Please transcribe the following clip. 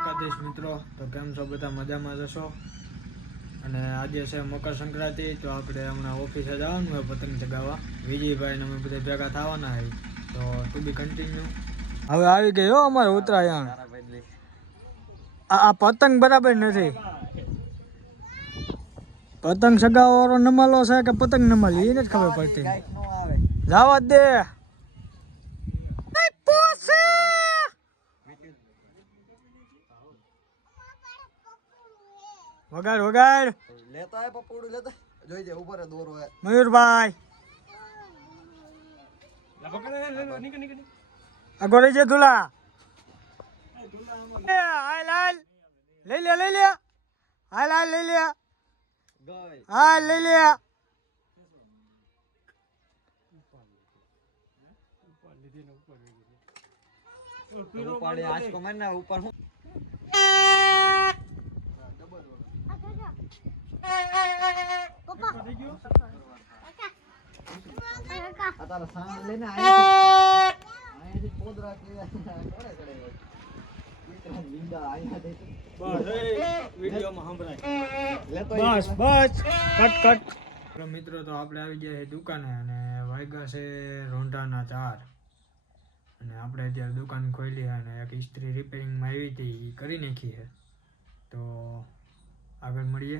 દ્વારકાધીશ મિત્રો, તો કેમ છો બધા? મજામાં જશો? અને આજે છે મકર સંક્રાંતિ, તો આપણે હમણાં ઓફિસે જવાનું હોય પતંગ ચગાવવા. વિજયભાઈ ને અમે બધા ભેગા થવાના હોય, તો ટુ બી કન્ટિન્યુ. હવે આવી ગઈ હો અમારે ઉત્તરાયણ. આ પતંગ બરાબર નથી. પતંગ ચગાવવાનો નમાલો છે કે પતંગ નમાલી એ નથી ખબર પડતી. જવા દે. વગાડ વગાડ લેતા હે પપોડું લેતા જોઈ જે ઉપર દોરો હે મયુરભાઈ આગળ છે ધુલા હાલ હાલ લઈ લે હાલ હાલ લઈ લે હાલ લઈ લે ઉપાડે આજ કો મને ઉપર તારા સાંગ લેને આયાથી પોદરા કે કોણે કરે મિત્ર લીંડા આયા દે બસ વિડિયોમાં સંભળાય બસ બસ કટ મિત્રો, તો આપણે આવી ગયા છે દુકાને અને વાગ્યા છે રોંઢાના 4 અને આપણે અત્યારે દુકાન ખોલી અને એક ઇસ્ત્રી રિપેરિંગમાં આવી હતી એ કરી નાખી છે. તો આગળ મળીએ.